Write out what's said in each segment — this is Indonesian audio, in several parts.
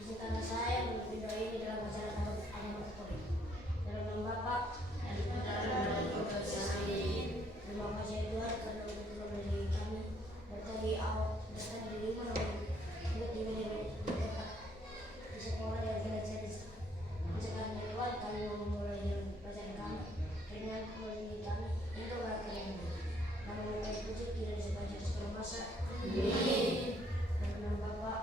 Izinkanlah saya memimpin doa ini dalam acara agama tersebut. Dalam nama Bapa dan Putra dan Roh Kudus. Amin. Terima kasih Tuhan karena udah telah mendidik kami dari tadi awal dari lima hingga tiga di sekolah dan saya sekarang lewat kami memulai pelajaran kami dengan melalui kami untuk melakukan yang nama mereka puji tidak sepanjang sekolah masa. Amin. Dalam nama Bapa.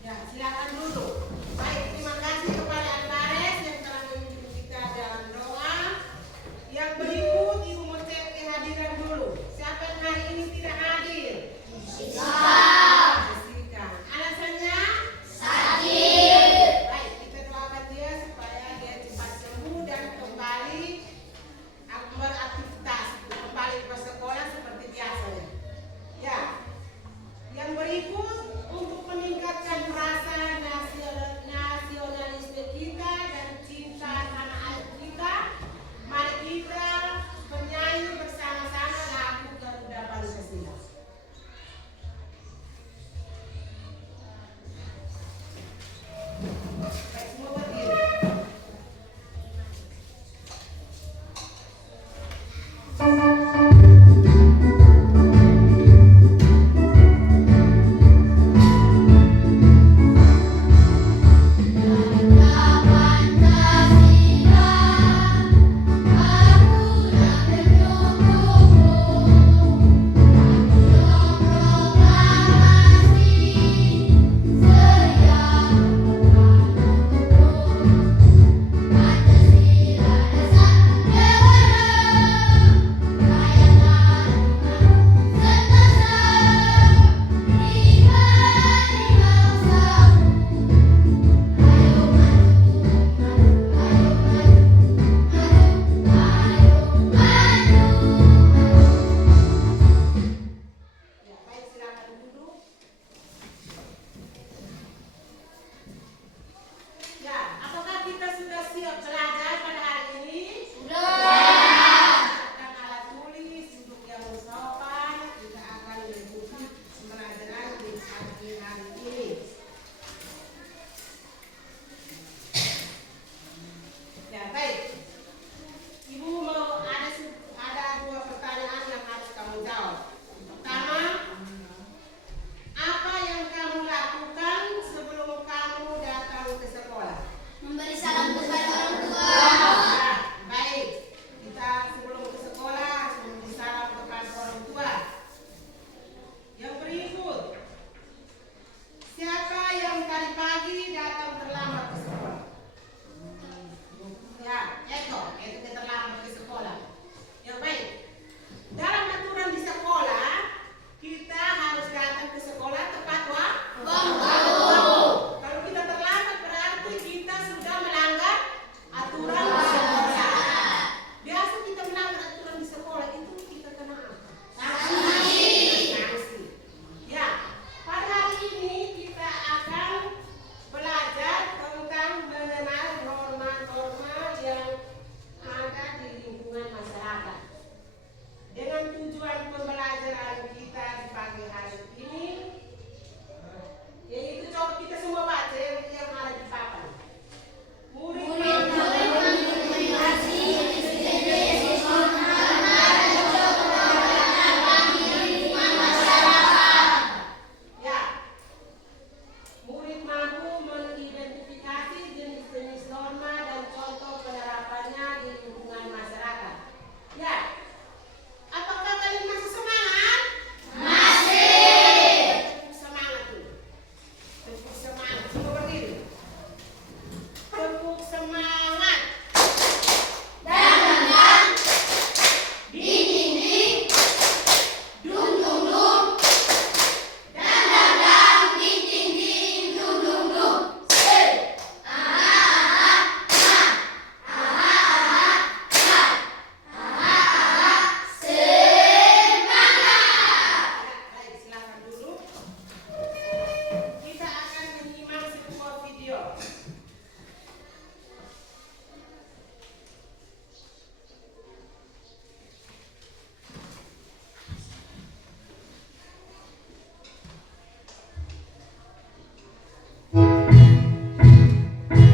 Ya, silakan dulu. Baik, terima kasih kepada Antares yang telah memimpin kita dalam doa. Yang berikut Ibu mau cek kehadiran dulu. Siapa yang hari ini tidak hadir? Jessica. Alasannya? Sakit. Baik, kita doakan dia supaya dia cepat sembuh dan kembali beraktivitas, kembali ke sekolah seperti biasanya. Ya. Yang berikut untuk meningkatkan rasa nasionalisme kita dan cinta tanah air kita, mari kita menyanyi bersama-sama lagu Garuda Pancasila.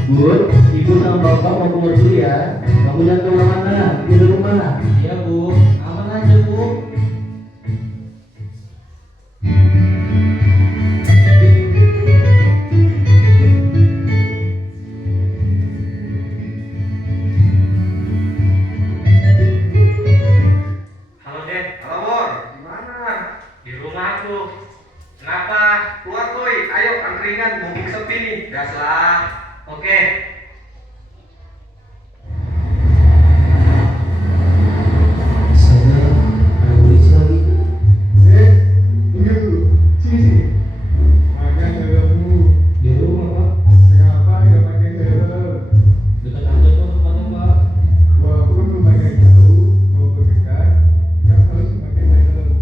Bun, ibu sama bapak mau keluar dulu ya. Kamu jangan kemana-mana, di rumah. Iya bu, aman aja bu. Halo Ded, halo Mor, gimana? Di rumah aku. Kenapa? Keluar kuy, ayo angkringan, mumpung sepi nih. Gas lah. Oke. Saya ada polisi lagi. Tunggu dulu. Sini. Pakai helmmu. Di rumah pak. Kenapa nggak pakai helm? Dekat aja kok tempatnya pak. Walaupun rumahnya jauh, mau berdekat, kan harus pakai helm.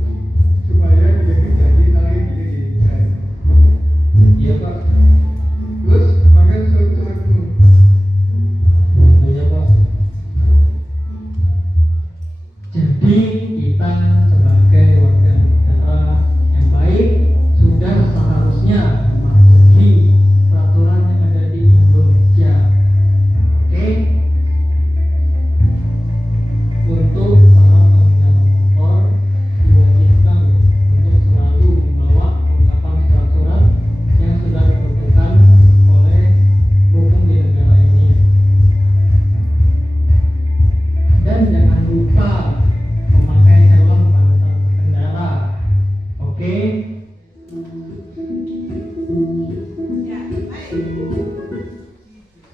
Supaya tidak terjadi hal yang tidak diinginkan. Iya pak. Terus, pakai sesuatu. Punya pak. Jadi kita sebagai warga negara yang baik sudah seharusnya mematuhi peraturan yang ada di Indonesia. Oke? Untuk para pengendara motor diwajibkan untuk selalu membawa kelengkapan surat-surat yang sudah ditentukan oleh hukum di negara ini. Dan jangan lupa memakai helm pada saat berkendara. Oke? Ya, baik.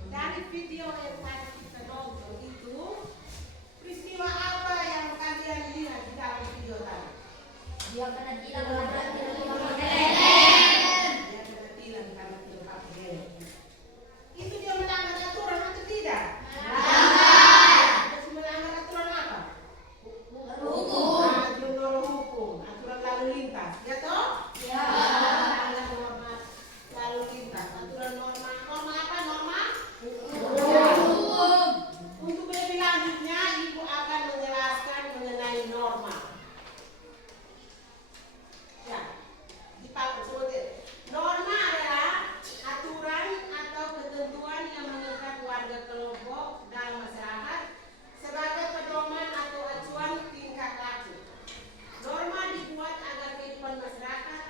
Dari video yang tadi kita nonton itu, peristiwa apa yang kalian lihat di dalam video tadi? Dia kena tilang karena tidak Dia kena tilang karena tidak pakai helm. Itu dia melanggar aturan atau tidak? Dia melanggar aturan apa? Aturan hukum, aturan lalu lintas, ya toh? Melanggar norma lalu lintas, aturan norma apa norma? Untuk lebih lanjutnya, Ibu akan menjelaskan mengenai norma. Ya, dipakai sebutin. Norma adalah aturan atau ketentuan yang mengikat warga kelompok dalam masyarakat sebagai pedoman atau acuan tingkah laku. Norma dibuat agar kehidupan masyarakat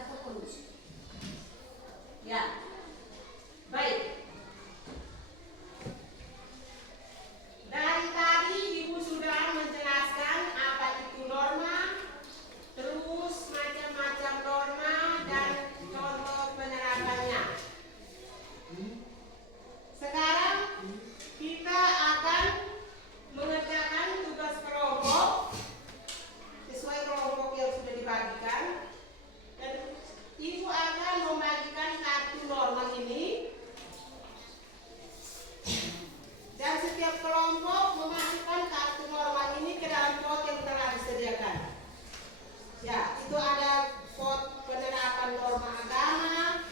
ataupun. Ya, baik. Dari tadi Ibu sudah menjelaskan apa itu norma, terus macam-macam norma dan contoh penerapannya. Sekarang kita akan mengerjakan tugas kelompok sesuai kelompok yang sudah dibagikan, dan Ibu akan membagikan kartu norma ini, dan setiap kelompok memasukkan kartu norma ini ke dalam pot yang telah disediakan. Ya, itu ada pot penerapan norma agama,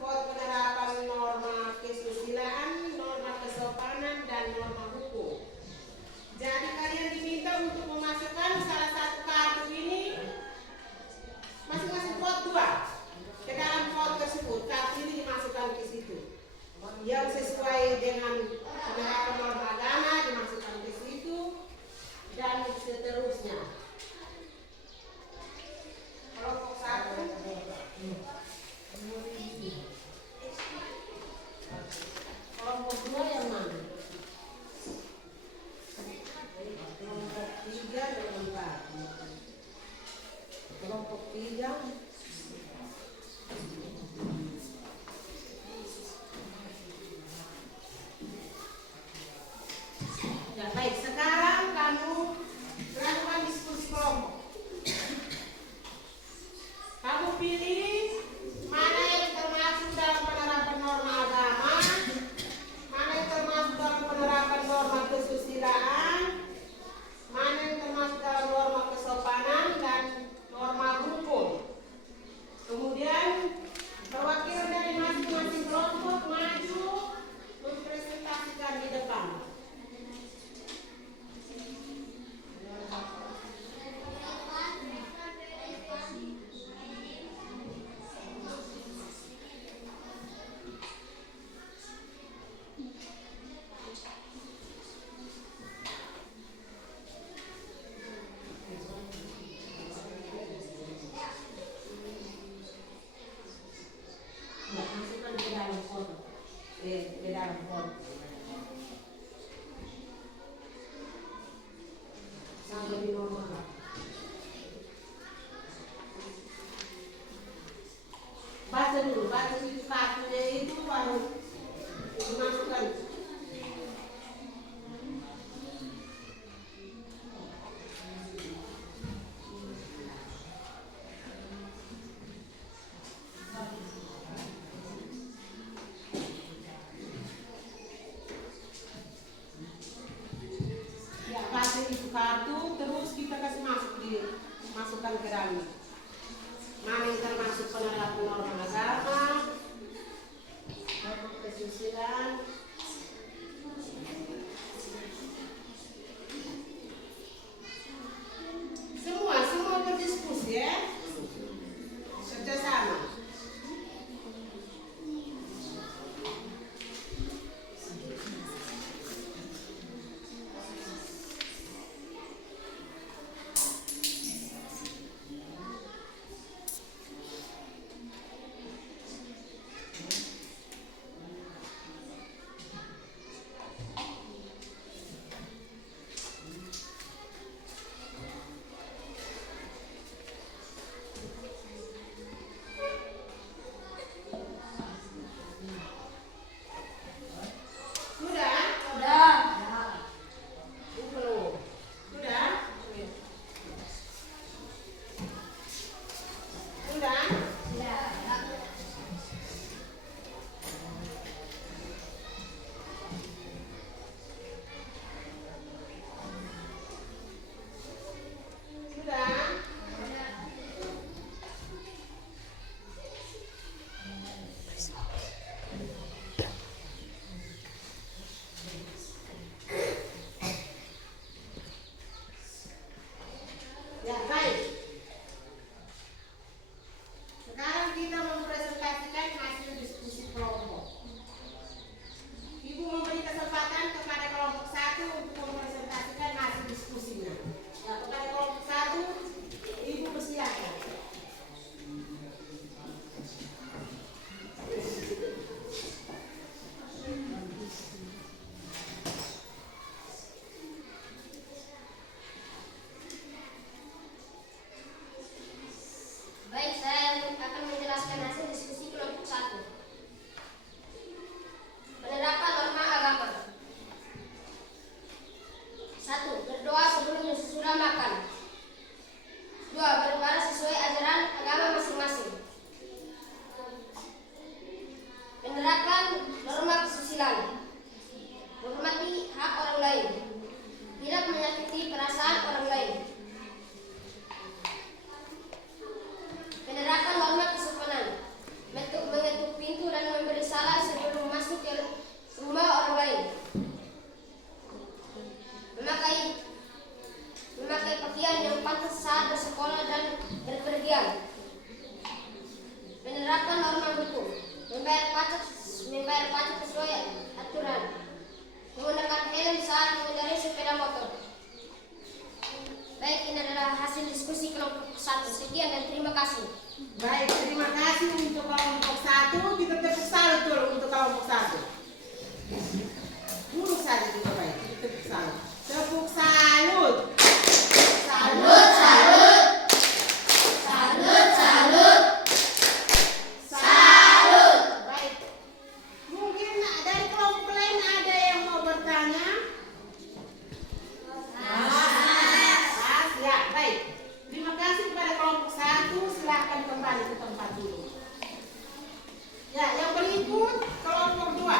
pot penerapan norma kesusilaan, norma kesopanan, dan norma hukum. Jadi kalian diminta untuk memasukkan salah satu kartu ini masing-masing pot 2 ke dalam pot tersebut. Kartu ini dimasukkan ke situ. Yang sesuai dengan penerapan norma agama dimasukkan ke situ, dan seterusnya. Kelompok 1. Kelompok 2 yang mana? Kelompok 3 dan 4. Kelompok 3. Ya, baik. Sekarang kamu lakukan diskusi kelompok. Kamu pilih mana yang termasuk dalam penerapan norma agama, mana yang termasuk dalam penerapan norma kesusilaan, mana yang termasuk dalam norma kesopanan dan norma hukum. Kemudian perwakilan dari masing-masing kelompok maju mempresentasikan di depan. Masukkan ke dalam pot. Ke dalam pot. Sampai di normal. Baca dulu, baca itu kartunya itu baru dimasukkan. Ya, baca itu kartu, terus kita kasih masukkan ke dalam. Mana yang termasuk penerapan norma agama, norma kesusilaan, semua berdiskusi ya, kerjasama. membayar pajak sesuai aturan, menggunakan helm saat mengendarai sepeda motor. Baik, ini adalah hasil diskusi kelompok 1. Sekian dan terima kasih. Baik, terima kasih untuk kelompok 1. Kita tepuk salut dulu untuk kelompok 1. Duduk saja juga baik. Kita tepuk salut. Tepuk salut. Salut, salut. Salut, salut. Salut. Baik. Mungkin dari kelompok lain ada yang mau bertanya? Ya, baik. Terima kasih kepada kelompok 1. Silahkan kembali ke tempat dulu. Ya, yang berikut kelompok 2.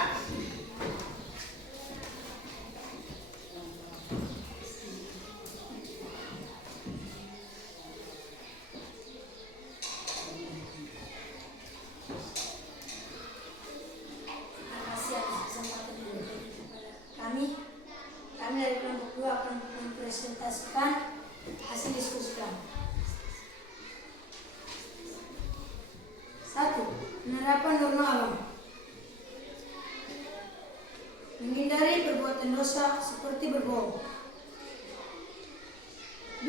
Terima kasih atas kesempatan yang diberikan kepada kami. Kami dari kelompok 2 akan mempresentasikan hasil diskusi kami. 1. Penerapan norma alam. Menghindari perbuatan dosa seperti berbohong. 2.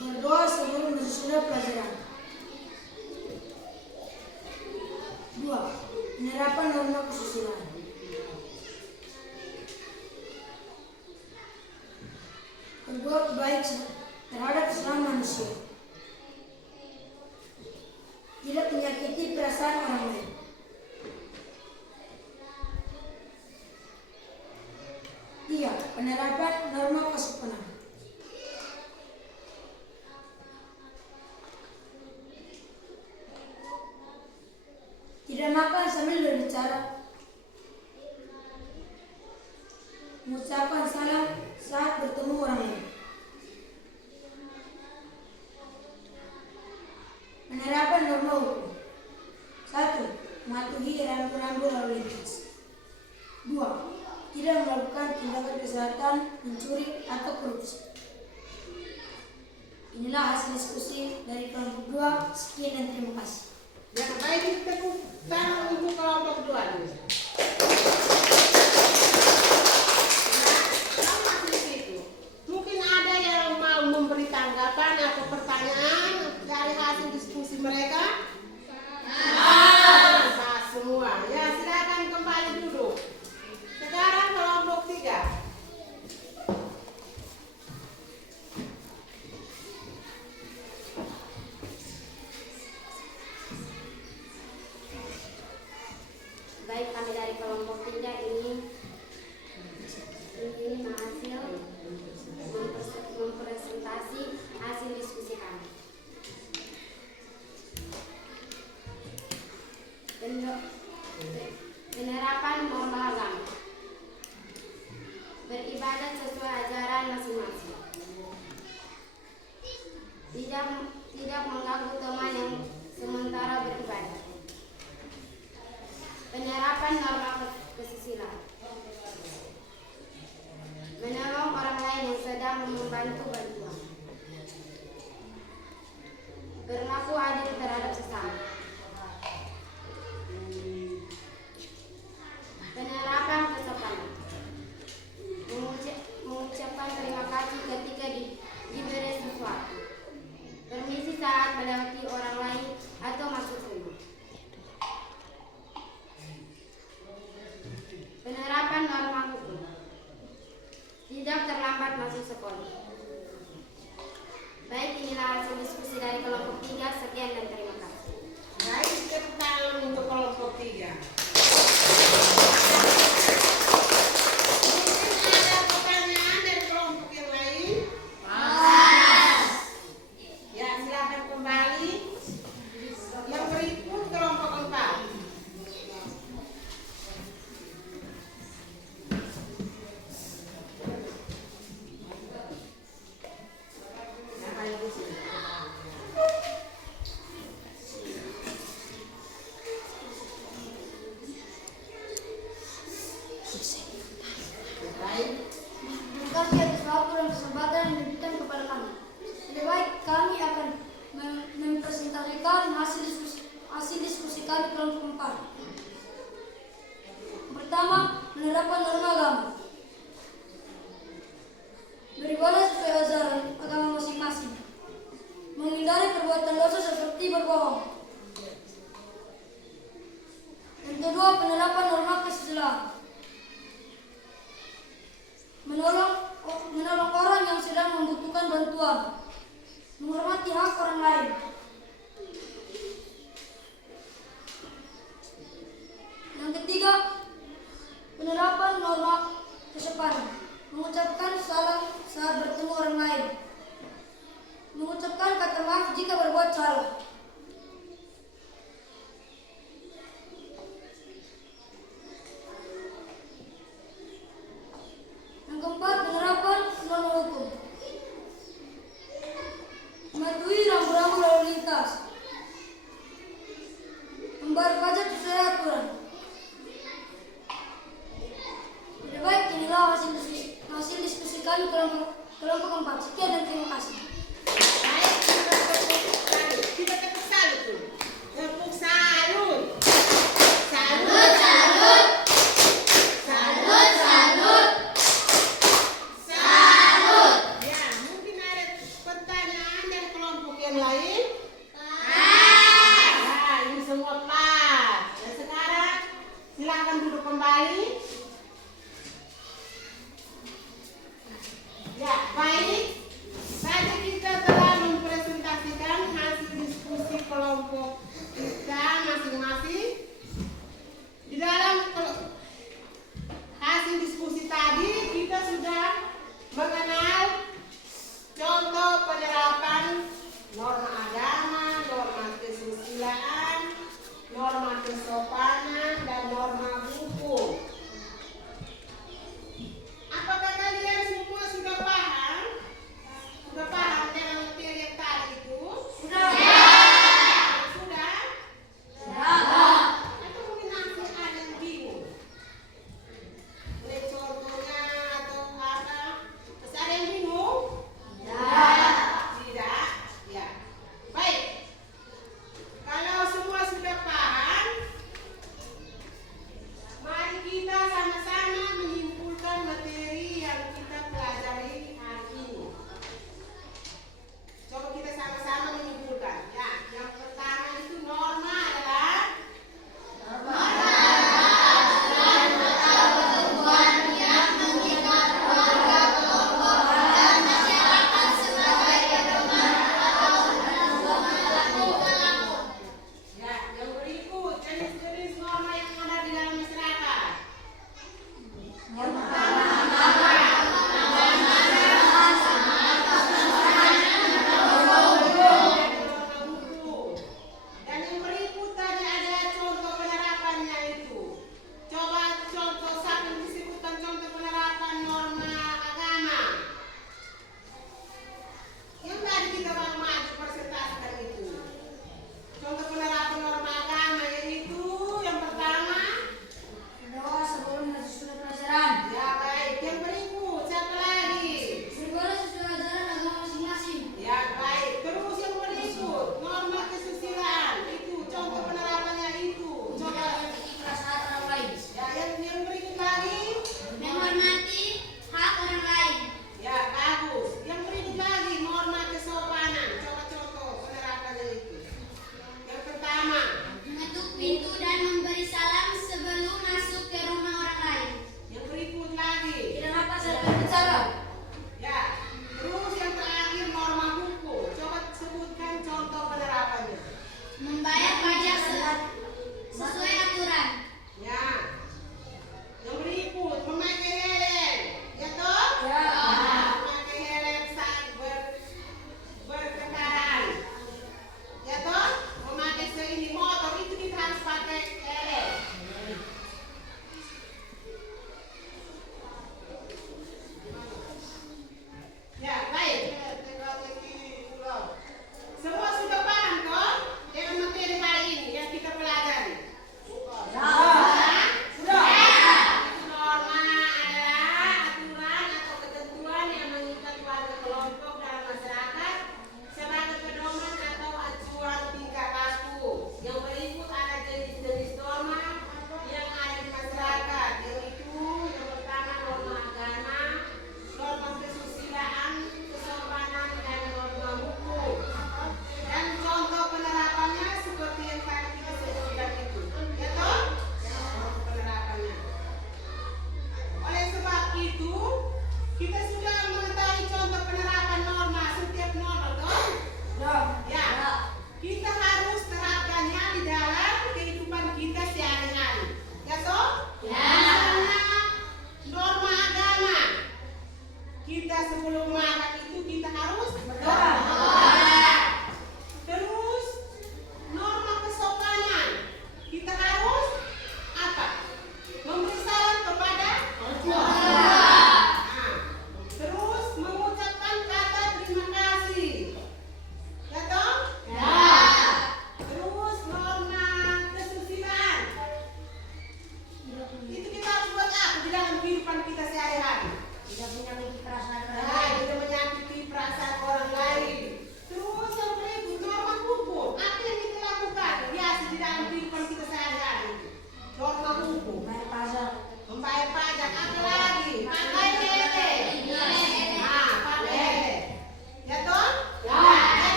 Berdoa sebelum bersesudah pelajaran. 2. Penerapan norma kesusilaan. Berbuat baik terhadap sesama manusia. Tidak menyakiti perasaan orang lain. 3. Penerapan norma kesopanan. 4. Tidak makan sambil berbicara. Mengucapkan salam saat bertemu orang lain. Penerapan norma hukum. 1. Mematuhi rambu-rambu lalu lintas. 2. Tidak melakukan tindakan kejahatan, mencuri, atau korupsi. Inilah hasil diskusi dari kelompok 2. Sekian dan terima kasih. Yang baik kita tepuk tangan untuk kelompok 2 dulu. Sama di situ. Mungkin ada yang mau memberi tanggapan atau pertanyaan dari hasil diskusi mereka? Nah, semua. Ya, silakan kembali duduk. Sekarang kelompok 3. Baik, kami dari kelompok 3 ini hasil mempresentasi hasil diskusi kami. Penerapan norma agama. Beribadat sesuai ajaran masing-masing. Tidak mengganggu teman yang sementara beribadah. Penerapan norma kesusilaan. Menolong orang lain yang sedang membantu bantuan. Berlaku adil terhadap sesama. Penerapan kesopanan. Mengucapkan terima kasih ketika diberi sesuatu. Permisi saat melewati orang lain atau masuk rumah. Penerapan norma hukum. Tidak terlambat masuk sekolah. Baik, inilah hasil diskusi dari kelompok 3. Sekian dan terima kasih. Baik, tepuk tangan untuk kelompok 3. Mungkin ada pertanyaan dari kelompok yang lain? Ya, silakan kembali. Yang berikut kelompok 4. Nah, ayo di sini. Baik. Terima kasih atas waktu dan kesempatan yang diberikan kepada kami. Lebih baik kami akan mempresentasikan hasil diskusi hasil diskusi kami kelompok 4. Pertama, menerapkan norma agama. Beribadah sesuai ajaran agama masing-masing. Menghindari perbuatan dosa seperti berbohong. Yang kedua, penerapan norma kesusilaan. Menolong orang yang sedang membutuhkan bantuan. Menghormati hak orang lain. Yang ketiga, penerapan norma kesopanan. Mengucapkan salam saat bertemu orang lain. Mengucapkan kata maaf jika berbuat salah. Yang keempat, penerapan norma hukum. Mematuhi rambu-rambu lalu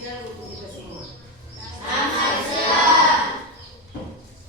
spesial untuk kita semua.